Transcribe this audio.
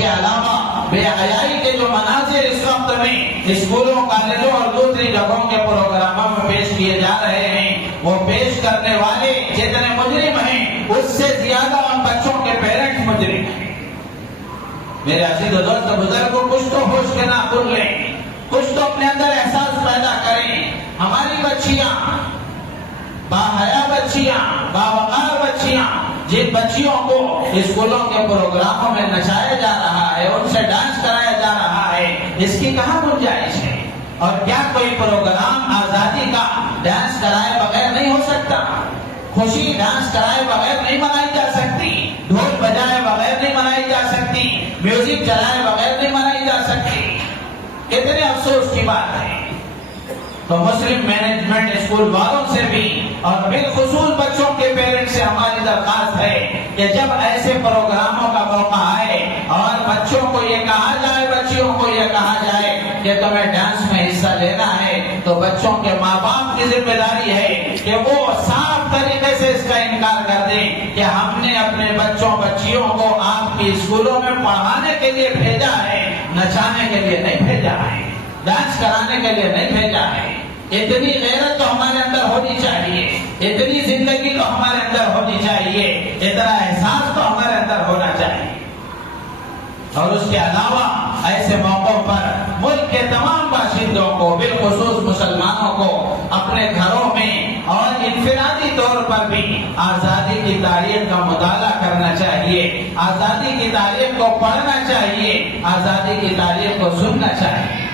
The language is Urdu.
کے علاوہ بے حیائی کے جو مناظر اس وقت میں اسکولوں کالجوں اور دوسری جگہوں کے پروگراموں میں پیش کیے جا رہے ہیں، وہ پیش کرنے والے جتنے مجرم ہیں اس سے زیادہ ان بچوں کے پیرنٹس مجرم ہیں۔ میرے عزیز و دوست بزرگوں، کچھ تو ہوش کے ناخن لیں، کچھ تو اپنے اندر احساس پیدا کریں۔ ہماری بچیاں، باحیا بچیاں، باوقار بچیاں، جن بچیوں کو اسکولوں کے پروگراموں میں نچایا جا رہا ہے، ان سے ڈانس کرایا جا رہا ہے، اس کی کہاں گنجائش ہے؟ اور کیا کوئی پروگرام آزادی کا ڈانس کرائے بغیر نہیں ہو سکتا؟ خوشی ڈانس کرائے بغیر نہیں منائی جا سکتی، ڈھول بجائے بغیر نہیں منائی جا سکتی، میوزک چلائے بغیر نہیں منائی جا سکتی۔ کتنے افسوس کی بات ہے۔ تو مسلم مینجمنٹ اسکول والوں سے بھی اور بالخصوص بچوں کے پیرنٹس سے ہماری درخواست ہے کہ جب ایسے پروگراموں کا موقع آئے اور بچوں کو یہ کہا جائے، بچیوں کو یہ کہا جائے کہ تمہیں ڈانس میں حصہ لینا ہے، تو بچوں کے ماں باپ کی ذمہ داری ہے کہ وہ صاف طریقے سے اس کا انکار کر دیں کہ ہم نے اپنے بچوں بچیوں کو آپ کی اسکولوں میں پڑھانے کے لیے بھیجا ہے، نچانے کے لیے نہیں بھیجا ہے، ڈانس کرانے کے لیے نہیں بھیجا ہے۔ اتنی غیرت تو ہمارے اندر ہونی چاہیے، اتنی زندگی تو ہمارے اندر ہونی چاہیے، اتنا احساس تو ہمارے اندر ہونا چاہیے۔ اور اس کے علاوہ ایسے موقعوں پر ملک کے تمام باشندوں کو، بالخصوص مسلمانوں کو، اپنے گھروں میں اور انفرادی طور پر بھی آزادی کی تاریخ کا مطالعہ کرنا چاہیے، آزادی کی تاریخ کو پڑھنا چاہیے، آزادی کی تاریخ کو سننا چاہیے۔